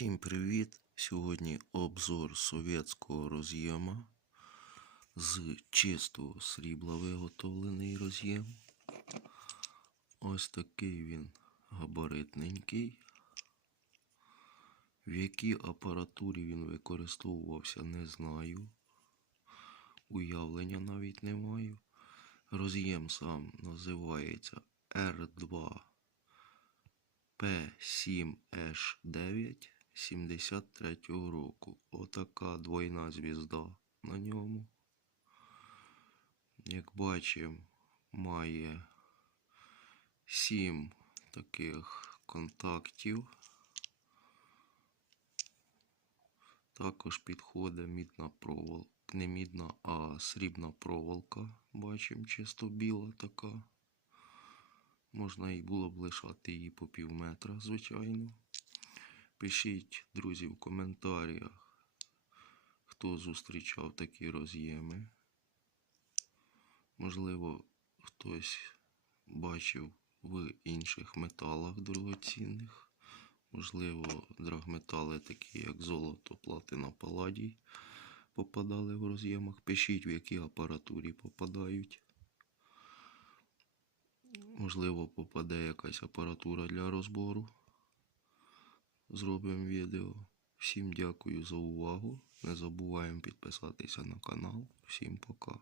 Всім привіт! Сьогодні обзор совєтського роз'єма з чистого срібла виготовлений роз'єм. Ось такий він габаритненький. В якій апаратурі він використовувався, не знаю. Уявлення навіть не маю. Роз'єм сам називається R2 P7H9 73 року. Отака двойна звізда на ньому. Як бачимо, має 7 таких контактів. Також підходить мідна проволока. Не мідна, а срібна проволока. Бачимо, чисто біла така. Можна і було б лишати її по пів метра, звичайно. Пишіть, друзі, в коментарях, хто зустрічав такі роз'єми. Можливо, хтось бачив в інших металах дорогоцінних. Можливо, драгметали, такі як золото, платина, паладій, попадали в роз'ємах. Пишіть, в якій апаратурі попадають. Можливо, попаде якась апаратура для розбору. Зробимо відео. Всім дякую за увагу. Не забуваємо підписатися на канал. Всім пока.